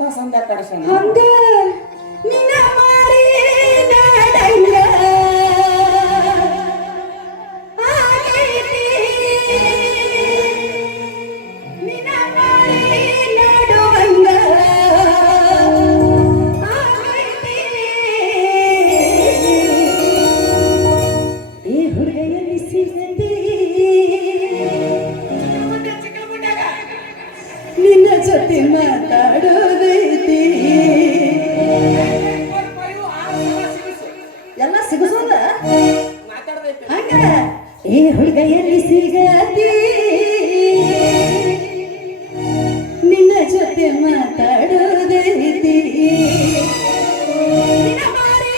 ಸುತ್ತ ಸಂಧ್ಯಾ ಕಡಸನ ಹಂಗ ನಿನ್ನ ಮಾರಿ ನಾಡಂಗ ಆಗೈತಿ ನಿನ್ನ ಮಾರಿ ನಾಡುವಂಗ ಆಗೈತಿ ಈ ಹುಡುಗಿಯಲ್ಲಿ ಸಿಗತಿ ನಿನ್ನ ಜೊತೆ ಮಾತಾಡೋದೈತಿ ಎಲ್ಲ ಸಿಗಸೋದ ಹಂಗ ಈ ಹುಡುಗಿಯಲ್ಲಿ ಸಿಗತಿ ನಿನ್ನ ಜೊತೆ ಮಾತಾಡೋದೈತಿ ನಿನ್ನ ಮಾರಿ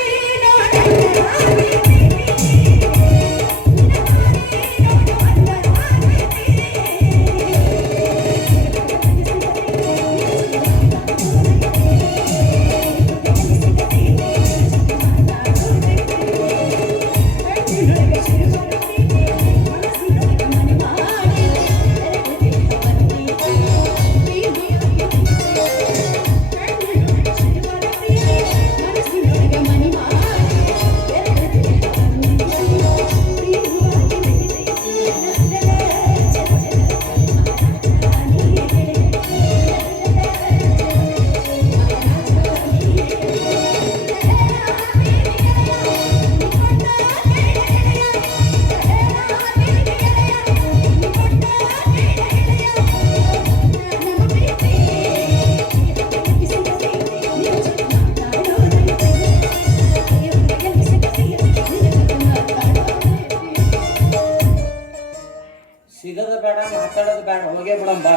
ಸಿಗದ ಬೇಡ ಮಾತಾಡೋದು ಬೇಡ ಹೋಗೇ ಬಿಡಂಬ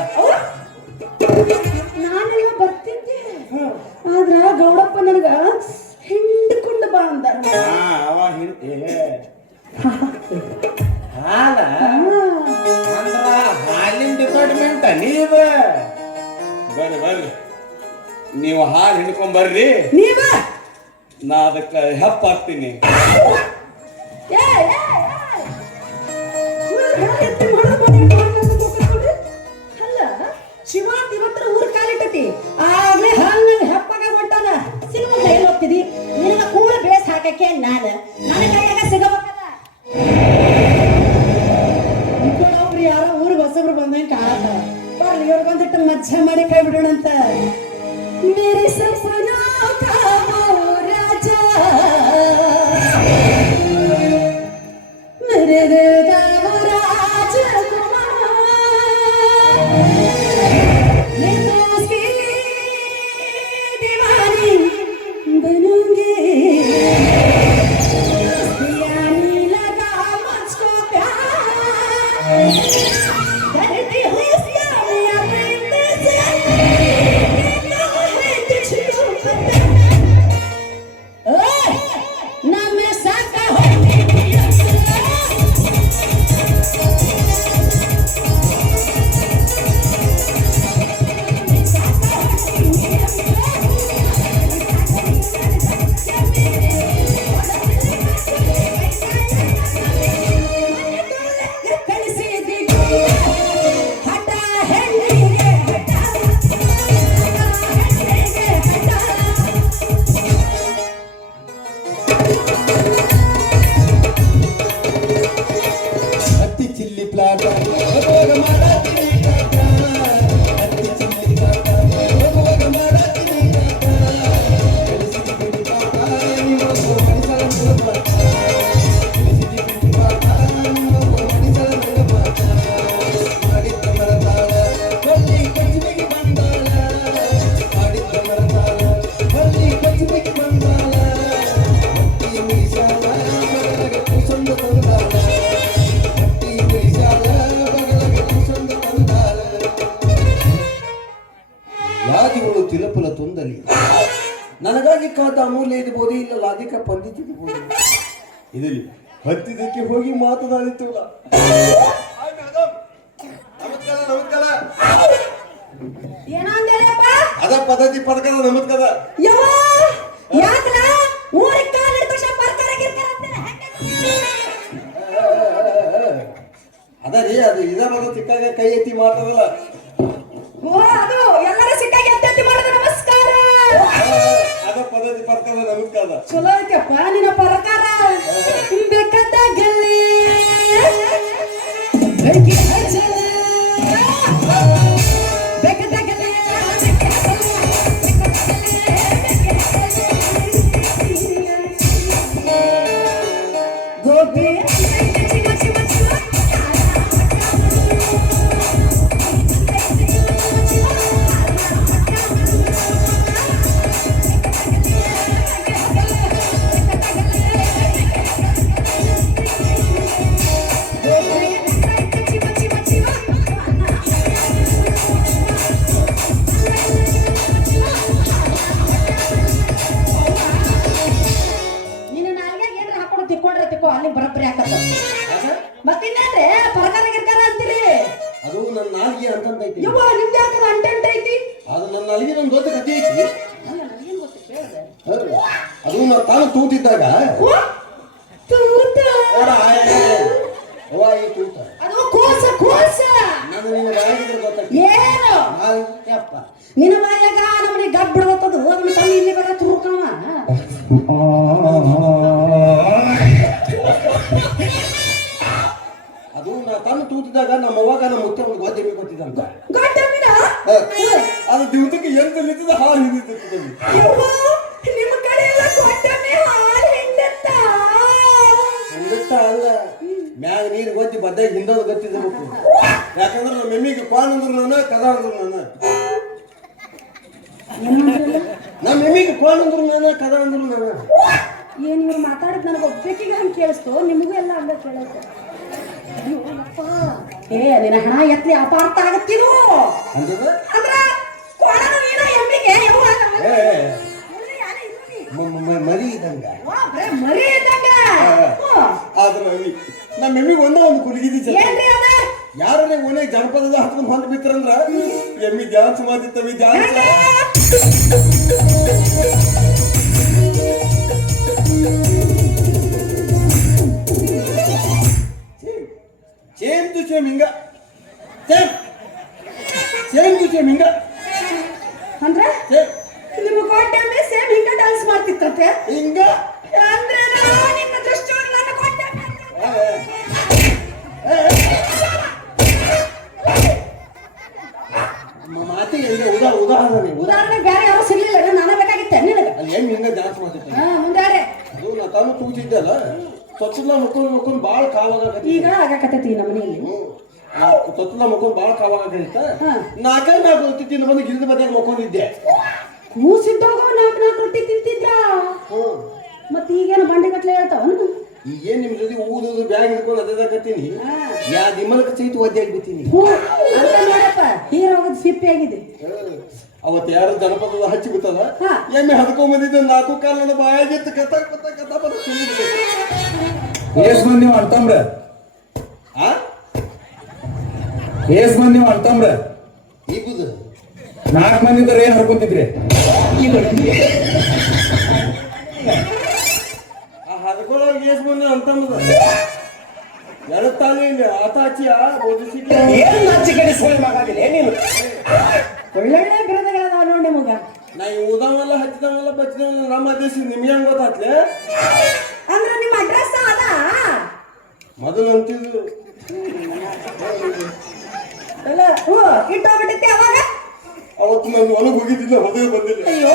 ನಾನೆಲ್ಲ ಬರ್ತಿದ್ದೆ ಆದ್ರ ಗೌಡಪ್ಪ ನನಗ ಹಿಂಡ್ಕೊಂಡು ಬಾ ಅಂದಾರ ಅವ ಹಾಲ ಅಂದ್ರ ಹಾಲಿನ ಡಿಪಾರ್ಟ್ಮೆಂಟ್ ನೀವ ಬರ್ರಿ ಬರ್ರಿ ನೀವು ಹಾಲು ಹಿಡ್ಕೊಂಡ್ ಬರ್ರಿ ನೀವ ನಾ ಅದಕ್ಕೆ ಹೆಪ್ಪ ಹಾಕ್ತೀನಿ ಅಲ್ಲ ಶಿವ ಇವತ್ತರ ಊರ್ ಕಾಲಿಟ್ಟತಿ ಆಗ್ಲೇ ಹಂಗ ಹೆಪ್ಪಾಗ ಹೊಂಟಾನ ಸಿನಿಮಾ ಕೈ ಹೋಗ್ತಿದಿ ನಿನಗ ಕೂಡ ಬೇಸ್ ಹಾಕಕ್ಕೆ ನಾನು ನನ್ನ ಕೈಯಾಗ ಸಿಗಬೇಕಲ್ಲ ಇಬ್ಬರೊಬ್ರು ಯಾರೋ ಊರಿಗೆ ಹೊಸಬ್ರು ಬಂದಂಗೆ ಕಾಣತ್ತ ಬರ್ಲಿ ಇವ್ರಿಗೆ ಒಂದಿಟ್ಟು ಮಜ್ಜಾ ಮಾಡಿ ಕೈ ಬಿಡೋಣಂತ ಮೇರೆ ಸಪನಾ ಕಾ ರಾಜ मेरे राजकुमार मैं तो उसकी दीवानी बनूंगी पियानी लगा मुझको प्यार करती हूँ सामिया प्रीत से कहता है तुझको पता ओए ना मैं साका हूँ ತಿಲಪುಲ ತುಂದಲಿ ನನಗಾಗಿ ಕಾದ ಅಮೂಲ್ಯ ಇರಬಹುದು ಇಲ್ಲ ಲಾದಿಕ ಪಂದಿತಿರಬಹುದು ಇದರಲ್ಲಿ ಹತ್ತಿದಕ್ಕೆ ಹೋಗಿ ಮಾತನಾಡಿತು ಏನಂದೇನಪ್ಪ ಅದ ಪದ್ಧತಿ ಪದಕದ ನಮಸ್ಕಾರ ಯವ್ವ ಯಾಕಲ ಊರಿಗೆ ಕಾಲಿಡ ತಕ್ಷಣ ಬರ್ತಾರ ಅದ ರೀ ಅದು ಇದ ಬರೋ ಸಿಕ್ಕಾಗ ಕೈ ಎತ್ತಿ ಮಾಡ್ತದಲ್ಲ ಓ ಅದು ಎಲ್ಲರ ಸಿಕ್ಕಾಗ ಎತ್ತಿ ಮಾಡೋದು ನಮಸ್ಕಾರ ತಾನು ತೂತಿದ್ದಾಗ ಓ, ತೂತ. ನೋಡ, ಅವ್ವ ಈ ತೂತ ಅದು ಕೋಸ ಕೋಸ. ನಾನು ನಿನ್ನ ಬಾಯಿಗಿದ್ರೆ ಗೊತ್ತಾಗ್ತದೆ. ಏನು ಯಪ್ಪ ನಿನ್ನ ಬಾಯಾಗ ನಮ್ಮನೆ ಗಬ್ ಬಿಡ್ಬೇಕದು ಅದನ್ನ ತಂದು ಇಲ್ಲಿ ಬರ ತುರ್ಕವ. ಅದು ನಾ ತಾನು ತೂತಿದ್ದಾಗ ನಮ್ಮ ಅವ್ವಾಗ ನಮ್ಮ ಮುತ್ತೆ ಒಂದು ಗೋಧಿ ಕೊಟ್ಟಿದ್ದಂತ. ಗಡ್ಡಮಿನ ಅದು ದಿವಸಕ್ಕೆ ಎಂತ ನಿಂತಿದ್ದ ಹಾಲು ಹಿಂದಿತ್ತು. ನಿಮ್ಮ ಕಡೆ ಎಲ್ಲ ಗಡ್ಡಮಿ ಹಾಲು ಹಿಂಡತ್ತ. ಹಿಂದತ್ತ ಅಲ್ಲ, ಮ್ಯಾಗ ನೀರು ಗೊತ್ತಿ ಬದ್ದಾಗ ಹಿಂದೋದು ಗೊತ್ತಿದ್ಬೇಕು. ಯಾಕಂದ್ರೆ ನಮ್ಮ ಎಮ್ಮಿಗೆ ಕ್ವಾನ್ ಅಂದ್ರು ನಾನು, ಕದ ಅಂದ್ರು ನಾನು. ನಮ್ಮ ಎಮ್ಮಿಗೆ ಕ್ವಾನ್ ಅಂದ್ರು ನಾನು, ಕದ ಅಂದ್ರು ನಾನು. ಏನ್ ಇವ್ರು ಮಾತಾಡಿದ್ ನನಗೆ ಒಬ್ಬಾಕಿಗೆ ಹಂಗೆ ಕೇಳಿಸ್ತು, ನಿಮಗೂ ಎಲ್ಲ ಹಂಗ ಕೇಳತ್ತೆ. ಏ ನಿನ್ನ ಹಣ ಎತ್ಲಿ ಅಪಾರ್ಥ ಆಗತ್ತಿರು ಅಂತದ ಅಂದ್ರ ಕೊಡನು ನೀನ ಎಮ್ಮಿಗೆ ಮರಿ ಇದ್ದಂಗ. ಮರಿ ಇದ್ದಂಗ. ಆದ್ರೆ ನಮ್ಮ ಎಮ್ಮಿಗೆ ಒಂದೇ ಒಂದು ಕುಲಗಿದಿ ಏನ್ರಿ ಅದ? ಯಾರೇ ಒಳ್ಳೆ ಜನಪದದ ಹತ್ಕೊಂಡು ಹೊಂದ್ ಬಿತ್ತರಂದ್ರ ಎಮ್ಮಿ ಡ್ಯಾನ್ಸ್ ಮಾಡ್ತಿತ್ತವಿ ಡ್ಯಾನ್ಸ್. ಸೇಮ್ ಟು ಸೇಮ್ ಹಿಂಗ, ಸೇಮ್ ಟು ಸೇಮ್ ಹಿಂಗ ಅಂದ್ರೆ ನಿಮ್ಮ ಕೊಟ್ಟೆ ಸೇಮ್ ಹಿಂಗ ಡ್ಯಾನ್ಸ್ ಮಾಡ್ತಿತ್ತಂತೆ ಹಿಂಗ. ಅಂದ್ರೆ ನಿನ್ನ ದೃಷ್ಟಿ ನನ್ನ ಕೊಟ್ಟೆ ಮಾತಿಗೆ ಉದಾಹರಣೆ ಉದಾಹರಣೆ ಬೇರೆ ಯಾರು ಸಿಗ್ಲಿಲ್ಲ, ನಾನು ಬೇಕಾಗಿತ್ತೆ ನಿನಗೆ. ಅಲ್ಲಿ ಹೆಂಗ್ ಹಿಂಗ ಡ್ಯಾನ್ಸ್ ಮಾಡ್ತಿತ್ತ. ಮುಂದಾಡೆ ಅದು ನಾ ತಾನು ತೂತಿದ್ದಲ್ಲ, ತೊತ್ತಲ ಮುಕ್ಕೊಂಡು ಬಾಳ ಕಾವಾಗತ್ತೆ. ಈಗ ಆಗಕತ್ತೈತಿ ನಮ್ಮ ಮನೆಯಲ್ಲಿ. ತೊತ್ತಲ ಮುಕ್ಕೊಂಡು ಬಾಳ ಕಾವಾಗತ್ತ. ನಾಲ್ಕೇ ನಾಲ್ಕು ರೊಟ್ಟಿ ತಿಂದು ಬಂದು ಗಿರಿದ ಬದಿಯಾಗ ಮಕ್ಕೊಂಡಿದ್ದೆ. ಕೂಸಿದ್ದಾಗ ನಾಲ್ಕು ರೊಟ್ಟಿ ತಿಂತಿದ್ರ. ಮತ್ತ ಈಗೇನು ಬಂಡಿ ಗಟ್ಲೆ ಹೇಳ್ತಾವ. ಈಗೇನ್ ನಿಮ್ ಜೊತೆ ಊದೋದು ಬ್ಯಾಗ್ ಹಿಡ್ಕೊಂಡು ಅದೇದಾಕತ್ತೀನಿ. ಯಾ ನಿಮ್ಮಲಕ್ಕೆ ಸಹಿತ ಒದ್ದೆ ಆಗ್ಬಿತ್ತೀನಿ. ನೋಡಪ್ಪ ಹೀರೋಗದ್ ಸಿಪ್ಪಿ ಆಗಿದೆ. ಅವತ್ತು ಯಾರು ಜನಪದದ ಹಚ್ಚಿ ಬಿತ್ತದ ಎಮ್ಮೆ ಹದ್ಕೊಂಡ್ ಬಂದಿದ್ದ 4 ಕಾಲ ಬಾಯಾಗಿತ್ತು. ಕಥ ಏಸ್ ಮಂದಿ ನೀವು ಅಂತಂಬ್ರ, ಏಸ್ ಮಂದಿ ನೀವು ಅಂತಂಬ್ರ. ಈಗುದು 4 ಮಂದಿ ಇದ್ರೆ ಏನ್ ಹರ್ಕೊಂತಿದ್ರಿ? ಹದ್ಕೊಳ್ಳೋರ್ಗೆ ಏಸ್ ಮಂದಿ ಅಂತಂಬುದ ಎಳತ್ತಾನೆ ಆತ ಹಚ್ಚಿ ಬೋಧಿಸಿ ಒಳ್ಳೊಳ್ಳೆ ಬಿರುದುಗಳದಾವ ನೋಡಿ ನಿಮಗ. ನಾ ಈ ಉದಮೆಲ್ಲ ಹಚ್ಚಿದವಲ್ಲ ಬಚ್ಚಿದವಲ್ಲ ನಮ್ಮ ದೇಶ ನಿಮ್ಗೆ ಹೆಂಗ್ ಗೊತ್ತಾತ್ಲೆ? ಅಂದ್ರೆ ನಿಮ್ಮ ಅಡ್ರೆಸ್ ಅದ ಮೊದಲು ಅಂತಿದ್ರು. ಅಲ್ಲ ಇಟ್ಟೋಗ್ಬಿಟ್ಟೈತಿ ಅವಾಗ. ಅವತ್ತು ನಾನು ಒಳಗೆ ಹೋಗಿದ್ದಿಲ್ಲ, ಹೊರಗೆ ಬಂದಿಲ್ಲ. ಅಯ್ಯೋ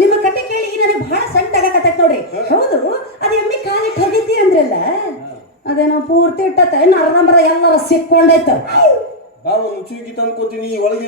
ನಿಮ್ಮ ಕತೆ ಕೇಳಿ ನನಗೆ ಬಹಳ ಸಣ್ಣ ತಗಕತ್ತೈತಿ ನೋಡ್ರಿ. ಹೌದು ಅದು ಎಮ್ಮಿ ಕಾಲಿಟ್ಟು ಹೋಗಿದ್ದಿ ಅಂದ್ರಲ್ಲ, ಅದೇನೋ ಪೂರ್ತಿ ಇಟ್ಟತ್ತ ಇನ್ನು ಅರ್ಧಂಬರ್ಧ ಎಲ್ಲಾರ ಸಿಕ್ಕೊಂಡೈತ. ಬಾವ ಮುಚ್ಚುಗಿ ತಂದ್ಕೊತೀನಿ ಒಳಗೆ